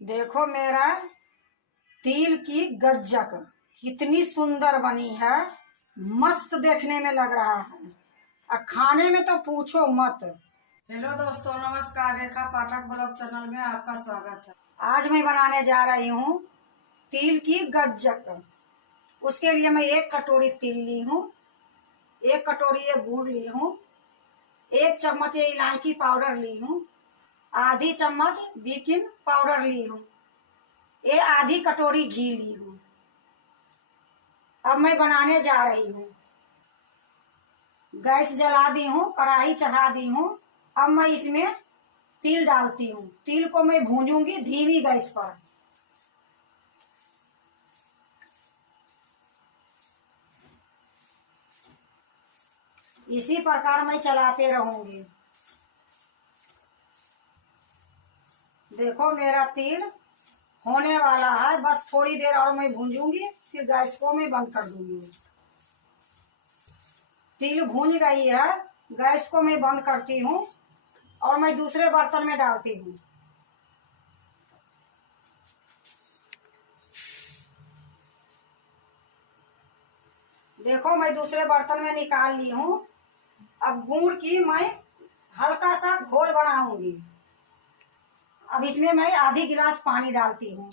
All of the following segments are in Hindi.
देखो मेरा तिल की गज्जक कितनी सुंदर बनी है। मस्त देखने में लग रहा है और खाने में तो पूछो मत। हेलो दोस्तों, नमस्कार। रेखा पाठक ब्लॉग चैनल में आपका स्वागत है। आज मैं बनाने जा रही हूँ तिल की गज्जक। उसके लिए मैं 1 कटोरी तिल ली हूँ, 1 कटोरी ये गुड़ ली हूँ, 1 चम्मच ये इलायची पाउडर ली हूँ, आधी चम्मच बेकिंग पाउडर ली हूँ, ये आधी कटोरी घी ली हूँ। अब मैं बनाने जा रही हूँ। गैस जला दी हूँ, कढ़ाई चढ़ा दी हूँ। अब मैं इसमें तिल डालती हूँ। तिल को मैं भूंजूंगी धीमी गैस पर। इसी प्रकार मैं चलाते रहूंगी। देखो मेरा तिल होने वाला है, बस थोड़ी देर और मैं भूंजूंगी, फिर गैस को मैं बंद कर दूंगी। तिल भूंज गई है, गैस को मैं बंद करती हूँ और मैं दूसरे बर्तन में डालती हूँ। देखो मैं दूसरे बर्तन में निकाल ली हूँ। अब गुड़ की मैं हल्का सा घोल बनाऊंगी। अब इसमें मैं आधी गिलास पानी डालती हूँ।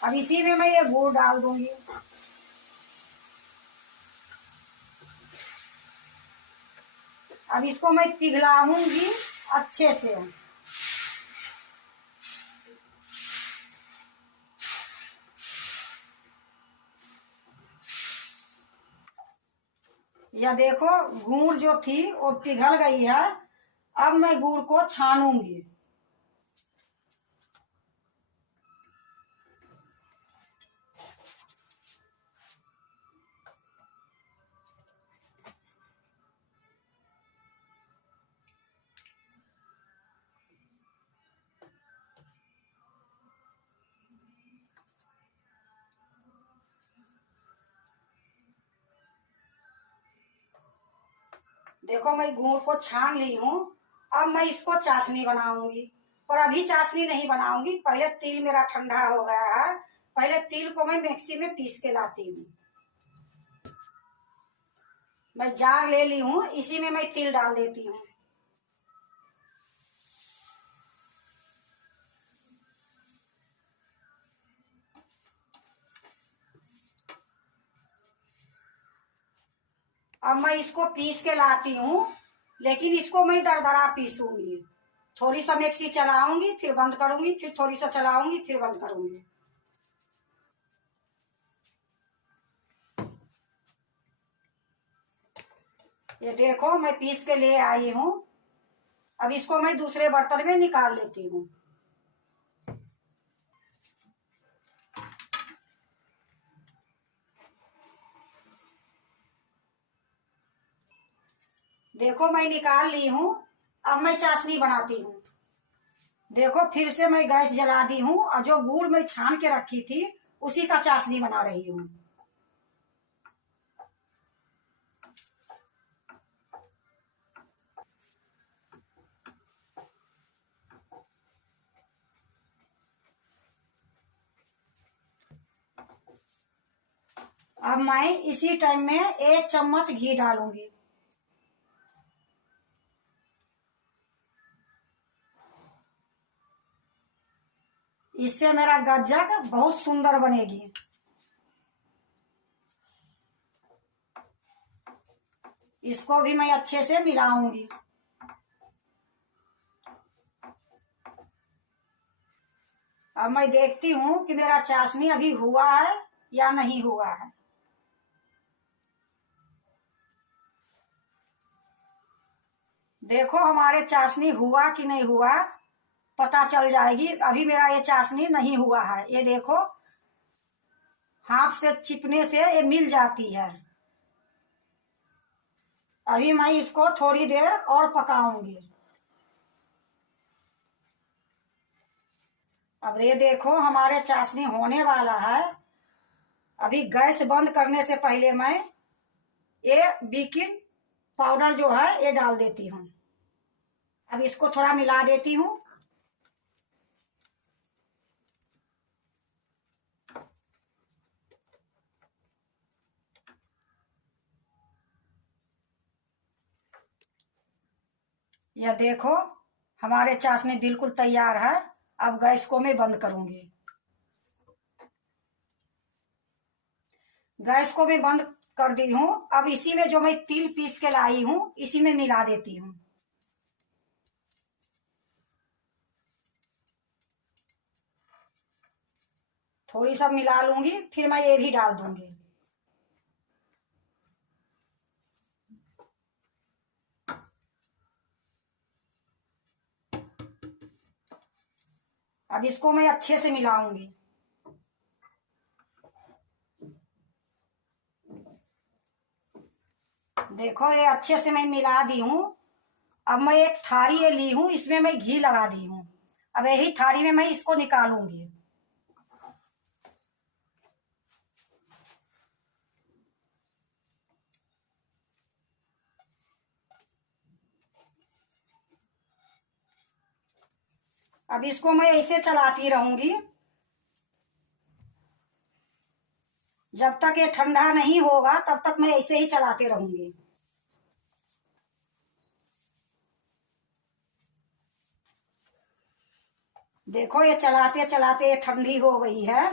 अब इसी में मैं ये गुड़ डाल दूंगी। अब इसको मैं पिघलाऊंगी अच्छे से। या देखो गुड़ जो थी वो पिघल गई है। अब मैं गुड़ को छानूंगी। देखो मैं गुड़ को छान ली हूँ। अब मैं इसको चाशनी बनाऊंगी। और अभी चाशनी नहीं बनाऊंगी, पहले तिल मेरा ठंडा हो गया है। पहले तिल को मैं मिक्सी में पीस के लाती हूँ। मैं जार ले ली हूँ, इसी में मैं तिल डाल देती हूँ। अब मैं इसको पीस के लाती हूँ, लेकिन इसको मैं दरदरा पीसूंगी। थोड़ी सा मिक्सी चलाऊंगी, फिर बंद करूंगी, फिर थोड़ी सा चलाऊंगी, फिर बंद करूंगी। ये देखो मैं पीस के ले आई हूँ। अब इसको मैं दूसरे बर्तन में निकाल लेती हूँ। देखो मैं निकाल ली हूँ। अब मैं चाशनी बनाती हूँ। देखो फिर से मैं गैस जला दी हूँ और जो गुड़ मैं छान के रखी थी उसी का चाशनी बना रही हूँ। अब मैं इसी टाइम में 1 चम्मच घी डालूंगी। इससे मेरा गज्जक बहुत सुंदर बनेगी। इसको भी मैं अच्छे से मिलाऊंगी। अब मैं देखती हूँ कि मेरा चाशनी अभी हुआ है या नहीं हुआ है। देखो हमारे चाशनी हुआ कि नहीं हुआ पता चल जाएगी। अभी मेरा ये चाशनी नहीं हुआ है। ये देखो हाथ से चिपने से ये मिल जाती है। अभी मैं इसको थोड़ी देर और पकाऊंगी। अब ये देखो हमारे चाशनी होने वाला है। अभी गैस बंद करने से पहले मैं ये बेकिंग पाउडर जो है ये डाल देती हूँ। अब इसको थोड़ा मिला देती हूँ। यह देखो हमारे चाशनी बिल्कुल तैयार है। अब गैस को मैं बंद करूंगी। गैस को मैं बंद कर दी हूँ। अब इसी में जो मैं तिल पीस के लाई हूँ इसी में मिला देती हूँ। थोड़ी सा मिला लूंगी, फिर मैं ये भी डाल दूंगी। अब इसको मैं अच्छे से मिलाऊंगी। देखो ये अच्छे से मैं मिला दी हूँ। अब मैं एक थाली ये ली हूँ, इसमें मैं घी लगा दी हूँ। अब यही थाली में मैं इसको निकालूंगी। अब इसको मैं ऐसे चलाती रहूंगी जब तक ये ठंडा नहीं होगा, तब तक मैं ऐसे ही चलाते रहूंगी। देखो ये चलाते चलाते ये ठंडी हो गई है।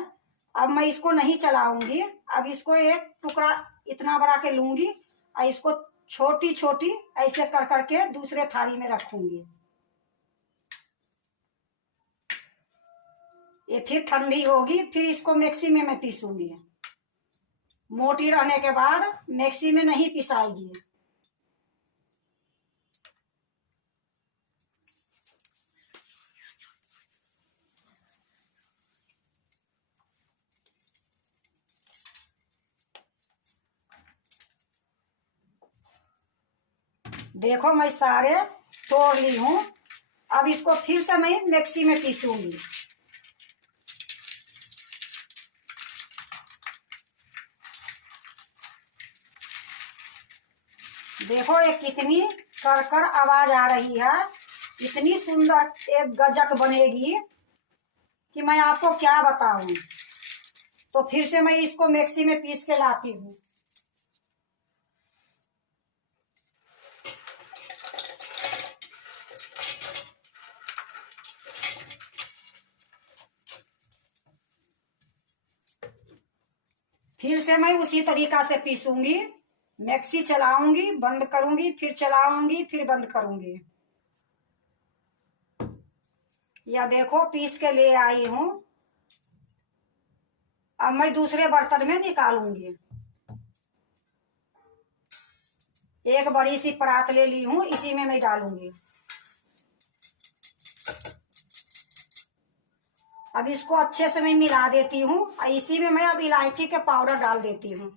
अब मैं इसको नहीं चलाऊंगी। अब इसको एक टुकड़ा इतना बड़ा के लूंगी और इसको छोटी छोटी ऐसे कर करके दूसरे थाली में रखूंगी। ये फिर ठंडी होगी, फिर इसको मिक्सी में मैं पीसूंगी। मोटी रहने के बाद मिक्सी में नहीं पिसाएगी। देखो मैं सारे तोड़ ली हूँ। अब इसको फिर से मैं मिक्सी में पीसूंगी। देखो ये कितनी कर आवाज आ रही है। इतनी सुंदर एक गजक बनेगी कि मैं आपको क्या बताऊं। तो फिर से मैं इसको मिक्सी में पीस के लाती हूँ। फिर से मैं उसी तरीका से पीसूंगी। मिक्सी चलाऊंगी, बंद करूंगी, फिर चलाऊंगी, फिर बंद करूंगी। या देखो पीस के ले आई हूं। अब मैं दूसरे बर्तन में निकालूंगी। एक बड़ी सी परात ले ली हूं, इसी में मैं डालूंगी। अब इसको अच्छे से मैं मिला देती हूँ और इसी में मैं अब इलायची के पाउडर डाल देती हूँ।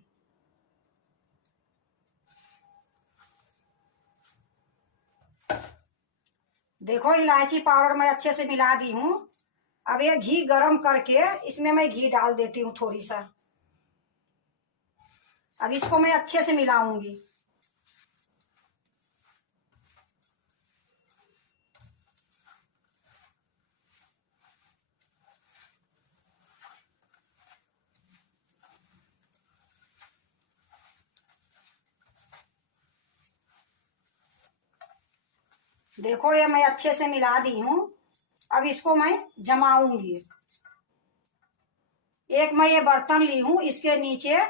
देखो इलायची पाउडर मैं अच्छे से मिला दी हूँ। अब ये घी गरम करके इसमें मैं घी डाल देती हूँ थोड़ी सा। अब इसको मैं अच्छे से मिलाऊंगी। देखो ये मैं अच्छे से मिला दी हूँ। अब इसको मैं जमाऊंगी। एक मैं ये बर्तन ली हूँ, इसके नीचे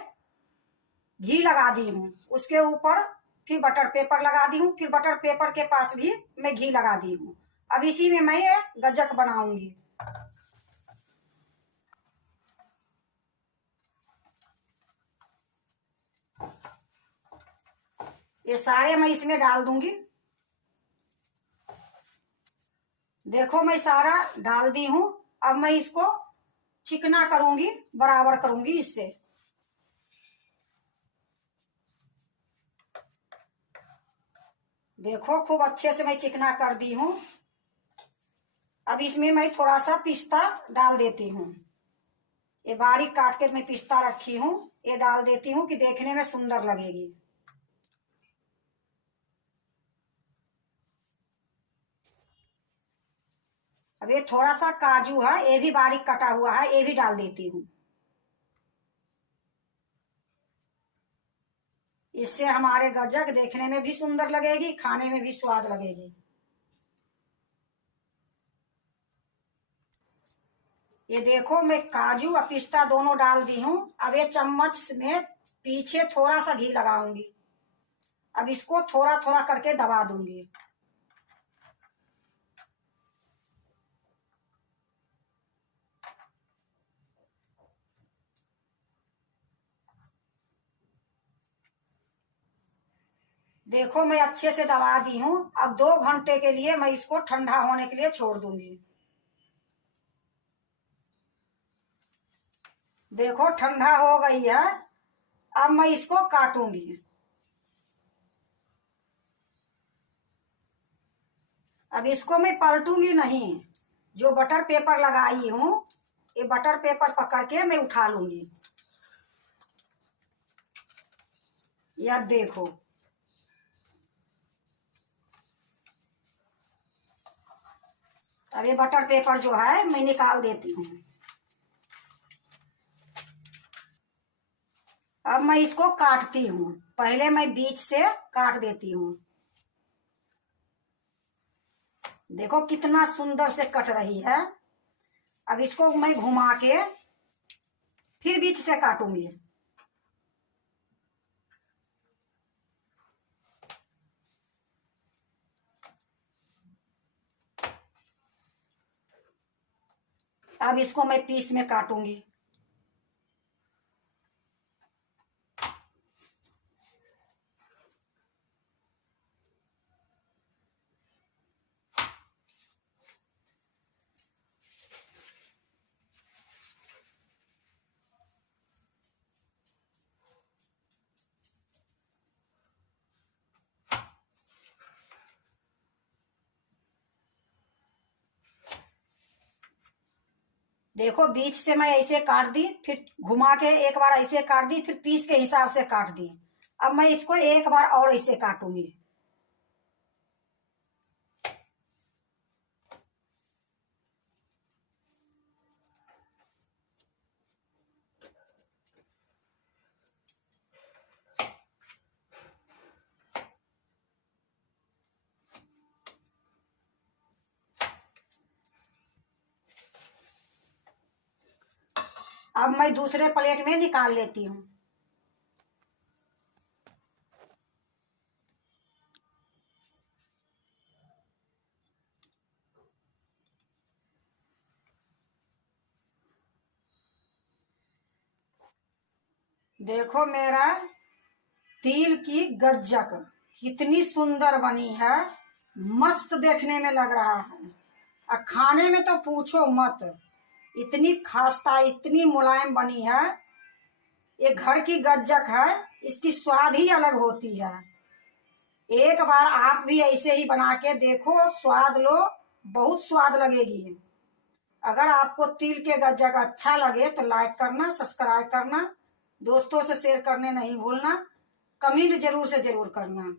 घी लगा दी हूँ, उसके ऊपर फिर बटर पेपर लगा दी हूँ, फिर बटर पेपर के पास भी मैं घी लगा दी हूँ। अब इसी में मैं ये गज्जक बनाऊंगी। ये सारे मैं इसमें डाल दूंगी। देखो मैं सारा डाल दी हूँ। अब मैं इसको चिकना करूंगी, बराबर करूंगी इससे। देखो खूब अच्छे से मैं चिकना कर दी हूँ। अब इसमें मैं थोड़ा सा पिस्ता डाल देती हूँ। ये बारीक काट के मैं पिस्ता रखी हूँ, ये डाल देती हूँ कि देखने में सुंदर लगेगी। अब ये थोड़ा सा काजू है, ये भी बारीक कटा हुआ है, ये भी डाल देती हूँ। इससे हमारे गज्जक देखने में भी सुंदर लगेगी, खाने में भी स्वाद लगेगी। ये देखो मैं काजू और पिस्ता दोनों डाल दी हूँ। अब ये चम्मच में पीछे थोड़ा सा घी लगाऊंगी। अब इसको थोड़ा थोड़ा करके दबा दूंगी। देखो मैं अच्छे से दबा दी हूँ। अब 2 घंटे के लिए मैं इसको ठंडा होने के लिए छोड़ दूंगी। देखो ठंडा हो गई है। अब मैं इसको काटूंगी। अब इसको मैं पलटूंगी नहीं। जो बटर पेपर लगाई हूँ, ये बटर पेपर पकड़ के मैं उठा लूंगी। यह देखो, अब ये बटर पेपर जो है मैं निकाल देती हूँ। अब मैं इसको काटती हूँ। पहले मैं बीच से काट देती हूँ। देखो कितना सुंदर से कट रही है। अब इसको मैं घुमा के फिर बीच से काटूंगी। अब इसको मैं पीस में काटूंगी। देखो बीच से मैं ऐसे काट दी, फिर घुमा के एक बार ऐसे काट दी, फिर पीस के हिसाब से काट दी। अब मैं इसको एक बार और ऐसे काटूंगी। अब मैं दूसरे प्लेट में निकाल लेती हूँ। देखो मेरा तिल की गज्जक कितनी सुंदर बनी है। मस्त देखने में लग रहा है और खाने में तो पूछो मत। इतनी खास्ता, इतनी मुलायम बनी है। ये घर की गज्जक है, इसकी स्वाद ही अलग होती है। एक बार आप भी ऐसे ही बना के देखो, स्वाद लो, बहुत स्वाद लगेगी। अगर आपको तिल के गज्जक अच्छा लगे तो लाइक करना, सब्सक्राइब करना, दोस्तों से शेयर करने नहीं भूलना, कमेंट जरूर से जरूर करना।